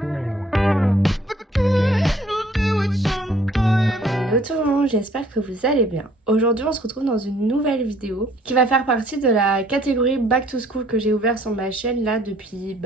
Hello tout le monde, j'espère que vous allez bien. Aujourd'hui on se retrouve dans une nouvelle vidéo qui va faire partie de la catégorie Back to School que j'ai ouvert sur ma chaîne là depuis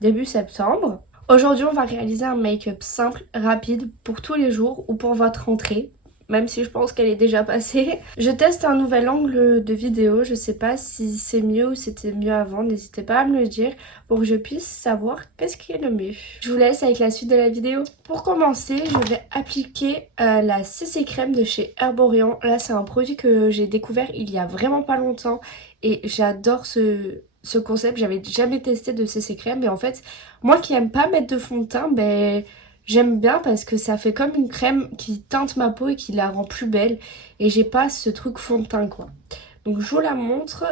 début septembre. Aujourd'hui on va réaliser un make-up simple, rapide pour tous les jours ou pour votre rentrée. Même si je pense qu'elle est déjà passée. Je teste un nouvel angle de vidéo, je sais pas si c'est mieux ou c'était mieux avant, n'hésitez pas à me le dire pour que je puisse savoir qu'est-ce qui est le mieux. Je vous laisse avec la suite de la vidéo. Pour commencer, je vais appliquer la CC crème de chez Herborian. Là c'est un produit que j'ai découvert il y a vraiment pas longtemps et j'adore ce concept. J'avais jamais testé de CC crème mais en fait, moi qui aime pas mettre de fond de teint, j'aime bien parce que ça fait comme une crème qui teinte ma peau et qui la rend plus belle. Et j'ai pas ce truc fond de teint quoi. Donc je vous la montre.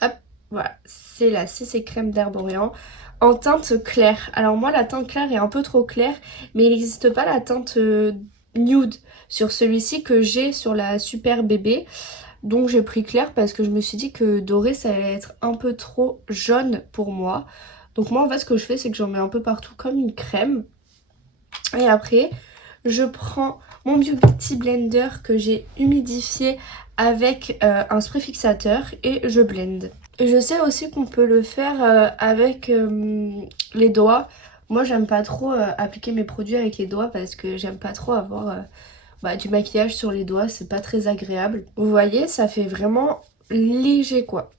Hop, voilà. C'est la CC crème d'Herborian en teinte claire. Alors moi la teinte claire est un peu trop claire. Mais il n'existe pas la teinte nude sur celui-ci que j'ai sur la Super Bébé. Donc j'ai pris clair parce que je me suis dit que doré ça allait être un peu trop jaune pour moi. Donc moi en fait ce que je fais c'est que j'en mets un peu partout comme une crème. Et après je prends mon Beauty Blender que j'ai humidifié avec un spray fixateur et je blende. Et je sais aussi qu'on peut le faire avec les doigts. Moi j'aime pas trop appliquer mes produits avec les doigts parce que j'aime pas trop avoir du maquillage sur les doigts, c'est pas très agréable. Vous voyez, ça fait vraiment léger quoi.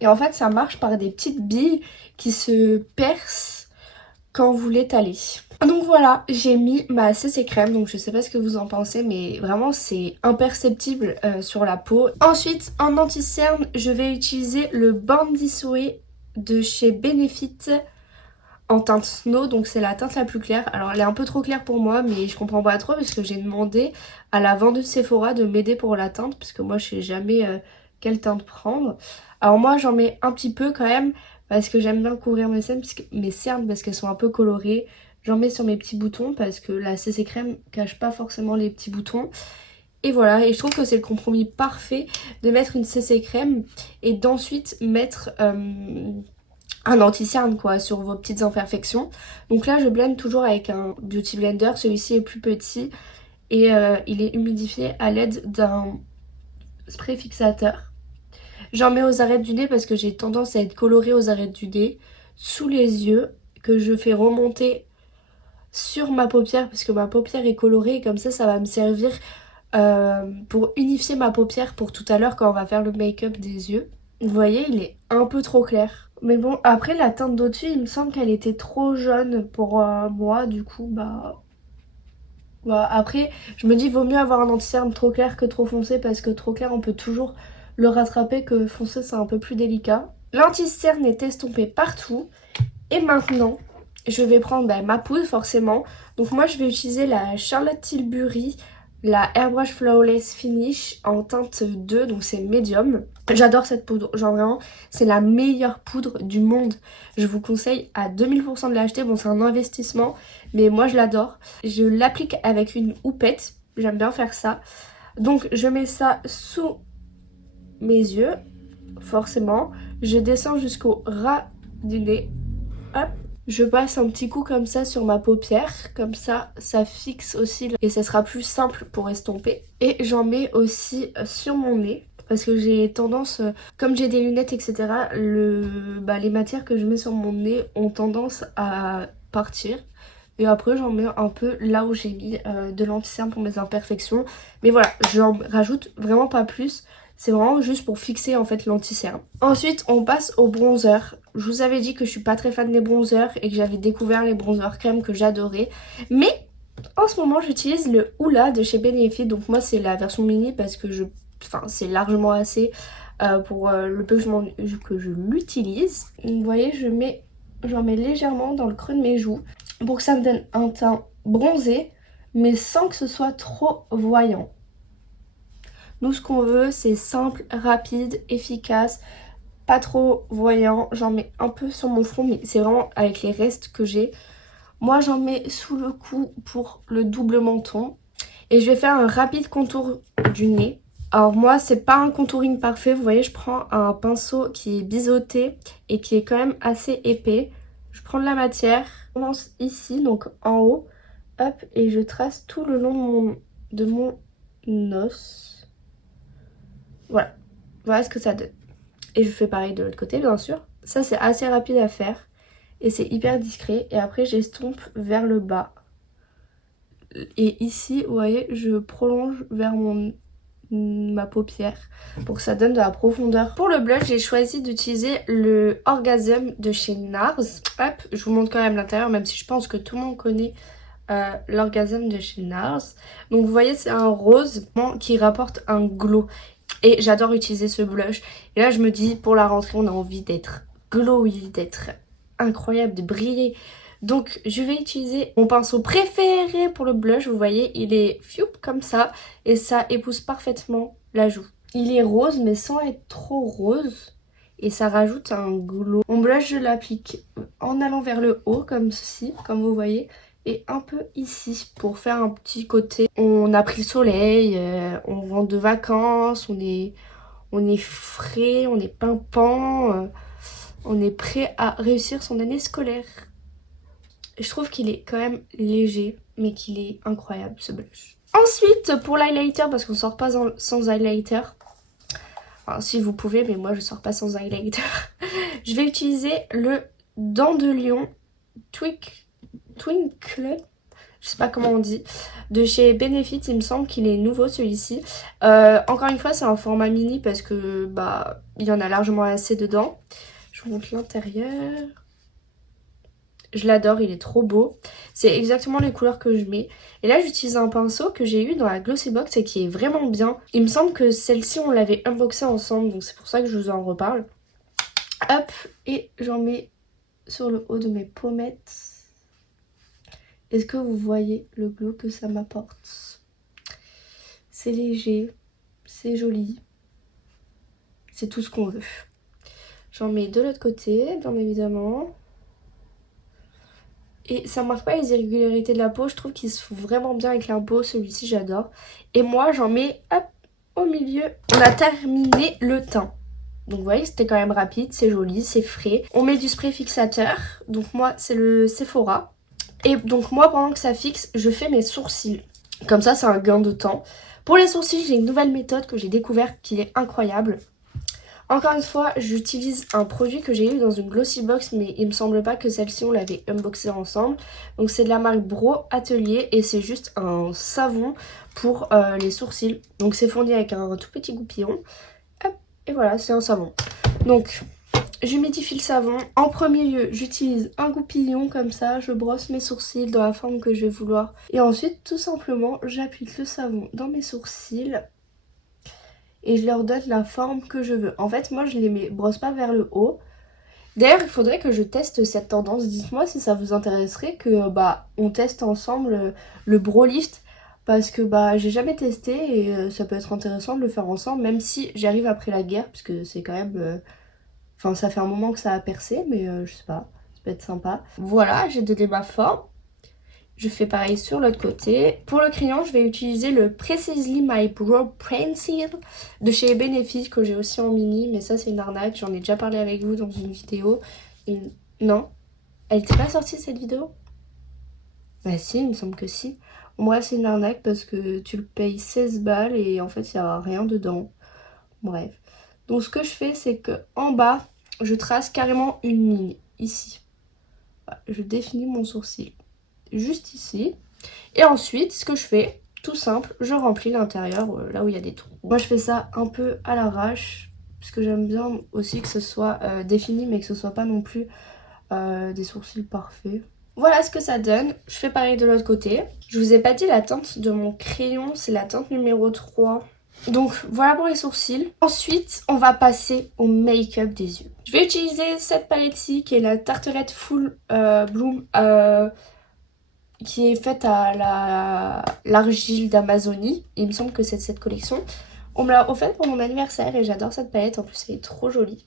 Et en fait ça marche par des petites billes qui se percent quand vous l'étalez. Donc voilà, j'ai mis ma CC crème, donc je sais pas ce que vous en pensez mais vraiment c'est imperceptible sur la peau. Ensuite en anti-cerne, je vais utiliser le Bandy Soy de chez Benefit en teinte Snow, donc c'est la teinte la plus claire. Alors elle est un peu trop claire pour moi mais je comprends pas trop parce que j'ai demandé à la vendeuse Sephora de m'aider pour la teinte parce que moi je sais jamais quelle teinte prendre. Alors moi j'en mets un petit peu quand même parce que j'aime bien couvrir mes cernes parce qu'elles sont un peu colorées. J'en mets sur mes petits boutons parce que la CC crème cache pas forcément les petits boutons. Et voilà, et je trouve que c'est le compromis parfait de mettre une CC crème et d'ensuite mettre un anti-cerne quoi sur vos petites imperfections. Donc là je blende toujours avec un Beauty Blender, celui-ci est plus petit et il est humidifié à l'aide d'un spray fixateur. J'en mets aux arêtes du nez parce que j'ai tendance à être colorée aux arêtes du nez, sous les yeux, que je fais remonter sur ma paupière parce que ma paupière est colorée et comme ça va me servir pour unifier ma paupière pour tout à l'heure quand on va faire le make-up des yeux. Vous voyez, il est un peu trop clair. Mais bon, après la teinte d'au-dessus, il me semble qu'elle était trop jaune pour moi, du coup, après, je me dis vaut mieux avoir un anti-cerne trop clair que trop foncé parce que trop clair, on peut toujours le rattraper, que foncé, c'est un peu plus délicat. L'anti-cerne est estompé partout. Et maintenant, je vais prendre ma poudre forcément. Donc moi, je vais utiliser la Charlotte Tilbury, la Airbrush Flawless Finish en teinte 2, donc c'est médium. J'adore cette poudre, genre vraiment, c'est la meilleure poudre du monde. Je vous conseille à 2000% de l'acheter. Bon, c'est un investissement, mais moi je l'adore. Je l'applique avec une houppette, j'aime bien faire ça. Donc je mets ça sous mes yeux, forcément. Je descends jusqu'au ras du nez. Hop. Je passe un petit coup comme ça sur ma paupière, comme ça fixe aussi et ça sera plus simple pour estomper. Et j'en mets aussi sur mon nez parce que j'ai tendance, comme j'ai des lunettes etc, les matières que je mets sur mon nez ont tendance à partir. Et après j'en mets un peu là où j'ai mis de l'anti-cerne pour mes imperfections. Mais voilà, j'en rajoute vraiment pas plus. C'est vraiment juste pour fixer en fait l'anti-cerne. Ensuite on passe au bronzer. Je vous avais dit que je suis pas très fan des bronzers et que j'avais découvert les bronzers crème que j'adorais. Mais en ce moment j'utilise le Hoola de chez Benefit. Donc moi c'est la version mini parce que c'est largement assez pour le peu que je l'utilise. Vous voyez j'en mets légèrement dans le creux de mes joues pour que ça me donne un teint bronzé mais sans que ce soit trop voyant. Nous ce qu'on veut c'est simple, rapide, efficace, pas trop voyant. J'en mets un peu sur mon front mais c'est vraiment avec les restes que j'ai. Moi j'en mets sous le cou pour le double menton. Et je vais faire un rapide contour du nez. Alors moi c'est pas un contouring parfait, vous voyez je prends un pinceau qui est biseauté et qui est quand même assez épais. Je prends de la matière, je commence ici, donc en haut, hop, et je trace tout le long de mon os. Voilà, voilà ce que ça donne. Et je fais pareil de l'autre côté, bien sûr. Ça, c'est assez rapide à faire et c'est hyper discret. Et après, j'estompe vers le bas. Et ici, vous voyez, je prolonge vers ma paupière pour que ça donne de la profondeur. Pour le blush, j'ai choisi d'utiliser le Orgasm de chez NARS. Hop, je vous montre quand même l'intérieur, même si je pense que tout le monde connaît l'Orgasm de chez NARS. Donc vous voyez, c'est un rose qui rapporte un glow. Et j'adore utiliser ce blush. Et là, je me dis, pour la rentrée, on a envie d'être glowy, d'être incroyable, de briller. Donc, je vais utiliser mon pinceau préféré pour le blush. Vous voyez, il est fiou comme ça. Et ça épouse parfaitement la joue. Il est rose, mais sans être trop rose. Et ça rajoute un glow. Mon blush, je l'applique en allant vers le haut, comme ceci, comme vous voyez. Et un peu ici pour faire un petit côté. On a pris le soleil, on rentre de vacances, on est frais, on est pimpant, on est prêt à réussir son année scolaire. Je trouve qu'il est quand même léger, mais qu'il est incroyable ce blush. Ensuite, pour l'highlighter, parce qu'on sort pas sans highlighter. Enfin, si vous pouvez, mais moi je sors pas sans highlighter. Je vais utiliser le Dent de Lion Twinkle, je sais pas comment on dit, de chez Benefit. Il me semble qu'il est nouveau celui-ci. Encore une fois, c'est un format mini parce que bah il y en a largement assez dedans. Je vous montre l'intérieur. Je l'adore, il est trop beau. C'est exactement les couleurs que je mets. Et là, j'utilise un pinceau que j'ai eu dans la Glossy Box et qui est vraiment bien. Il me semble que celle-ci, on l'avait unboxée ensemble, donc c'est pour ça que je vous en reparle. Hop, et j'en mets sur le haut de mes pommettes. Est-ce que vous voyez le glow que ça m'apporte? C'est léger, c'est joli, c'est tout ce qu'on veut. J'en mets de l'autre côté, bien évidemment. Et ça marque pas les irrégularités de la peau, je trouve qu'il se fout vraiment bien avec la peau, celui-ci j'adore. Et moi j'en mets hop, au milieu. On a terminé le teint. Donc vous voyez, c'était quand même rapide, c'est joli, c'est frais. On met du spray fixateur, donc moi c'est le Sephora. Et donc moi, pendant que ça fixe, je fais mes sourcils. Comme ça, c'est un gain de temps. Pour les sourcils, j'ai une nouvelle méthode que j'ai découverte qui est incroyable. Encore une fois, j'utilise un produit que j'ai eu dans une Glossy Box, mais il me semble pas que celle-ci, on l'avait unboxée ensemble. Donc c'est de la marque Bro Atelier et c'est juste un savon pour les sourcils. Donc c'est fourni avec un tout petit goupillon. Hop, et voilà, c'est un savon. Donc j'humidifie le savon. En premier lieu, j'utilise un goupillon comme ça. Je brosse mes sourcils dans la forme que je vais vouloir. Et ensuite, tout simplement, j'applique le savon dans mes sourcils. Et je leur donne la forme que je veux. En fait, moi, je les brosse pas vers le haut. D'ailleurs, il faudrait que je teste cette tendance. Dites-moi si ça vous intéresserait que on teste ensemble le Bro Lift. Parce que j'ai jamais testé et ça peut être intéressant de le faire ensemble. Même si j'arrive après la guerre, parce que c'est quand même... Enfin, ça fait un moment que ça a percé, mais je sais pas, ça peut être sympa. Voilà, j'ai donné ma forme. Je fais pareil sur l'autre côté. Pour le crayon, je vais utiliser le Precisely My Brow Pencil de chez Benefit, que j'ai aussi en mini, mais ça c'est une arnaque. J'en ai déjà parlé avec vous dans une vidéo. Non, elle n'était pas sortie cette vidéo? Bah si, il me semble que si. Bon, bref, c'est une arnaque parce que tu le payes 16 balles et en fait, il n'y a rien dedans. Bref. Donc ce que je fais, c'est que en bas, je trace carrément une ligne, ici. Voilà, je définis mon sourcil, juste ici. Et ensuite, ce que je fais, tout simple, je remplis l'intérieur, là où il y a des trous. Moi, je fais ça un peu à l'arrache, parce que j'aime bien aussi que ce soit défini, mais que ce soit pas non plus des sourcils parfaits. Voilà ce que ça donne. Je fais pareil de l'autre côté. Je vous ai pas dit la teinte de mon crayon, c'est la teinte numéro 3. Donc voilà pour les sourcils. Ensuite, on va passer au make-up des yeux. Je vais utiliser cette palette-ci qui est la Tartelette Full Bloom qui est faite à l'argile d'Amazonie. Il me semble que c'est de cette collection. On me l'a offerte pour mon anniversaire et j'adore cette palette. En plus, elle est trop jolie.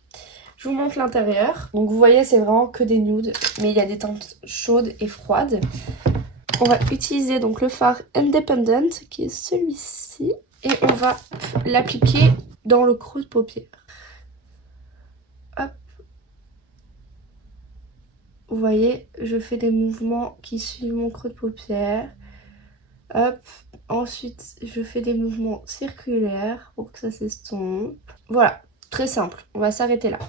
Je vous montre l'intérieur. Donc vous voyez, c'est vraiment que des nudes, mais il y a des teintes chaudes et froides. On va utiliser donc le fard Independent qui est celui-ci. Et on va l'appliquer dans le creux de paupière. Hop. vous voyez, je fais des mouvements qui suivent mon creux de paupière. Hop, ensuite je fais des mouvements circulaires pour que ça s'estompe. Voilà, très simple, on va s'arrêter là.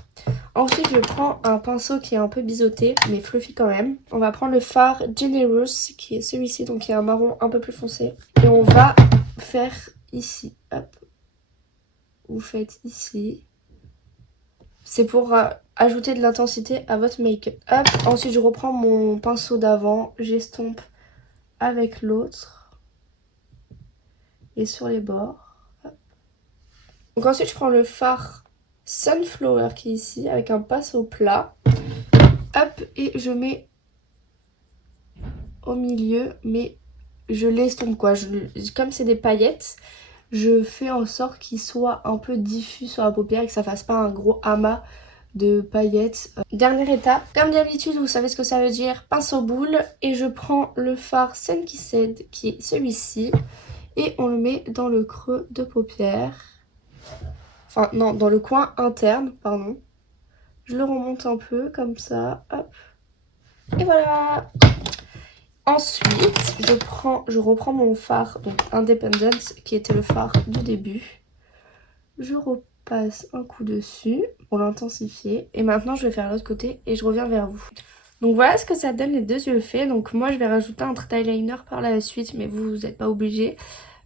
Ensuite je prends un pinceau qui est un peu biseauté mais fluffy quand même. On va prendre le fard Generous qui est celui-ci, donc qui est un marron un peu plus foncé. Et on va faire ici, hop. Vous faites ici. C'est pour ajouter de l'intensité à votre make-up. Hop, ensuite je reprends mon pinceau d'avant, j'estompe avec l'autre. Et sur les bords. Hop. Donc ensuite je prends le fard Sunflower qui est ici avec un pinceau plat. Hop, et je mets au milieu, mais je l'estompe quoi. Comme c'est des paillettes, je fais en sorte qu'il soit un peu diffus sur la paupière et que ça fasse pas un gros amas de paillettes. Dernière étape, comme d'habitude vous savez ce que ça veut dire, pinceau boule, et je prends le fard Sun Kissed qui est celui-ci. Et on le met dans le creux de paupière. Enfin, non, dans le coin interne, pardon. Je le remonte un peu, comme ça. Hop. Et voilà. Ensuite, je reprends mon fard, donc Independence, qui était le fard du début. Je repasse un coup dessus pour l'intensifier. Et maintenant, je vais faire l'autre côté et je reviens vers vous. Donc voilà ce que ça donne les deux yeux faits. Donc moi, je vais rajouter un trait eyeliner par la suite, mais vous n'êtes pas obligés.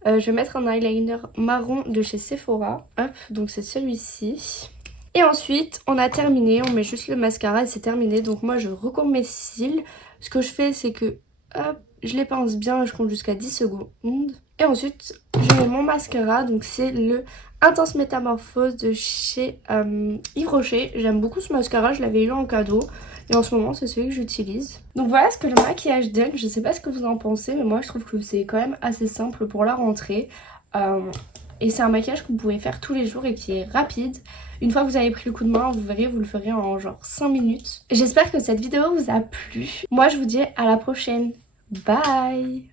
Je vais mettre un eyeliner marron de chez Sephora. Hop, donc c'est celui-ci. Et ensuite, on a terminé. On met juste le mascara et c'est terminé. Donc moi, je recourbe mes cils. Ce que je fais, c'est que hop, je les pince bien. Je compte jusqu'à 10 secondes. Et ensuite, je mets mon mascara. Donc c'est le Intense Métamorphose de chez Yves Rocher. J'aime beaucoup ce mascara. Je l'avais eu en cadeau. Et en ce moment, c'est celui que j'utilise. Donc voilà ce que le maquillage donne. Je sais pas ce que vous en pensez, mais moi je trouve que c'est quand même assez simple pour la rentrée. Et c'est un maquillage que vous pouvez faire tous les jours et qui est rapide. Une fois que vous avez pris le coup de main, vous verrez, vous le ferez en genre 5 minutes. J'espère que cette vidéo vous a plu. Moi je vous dis à la prochaine. Bye!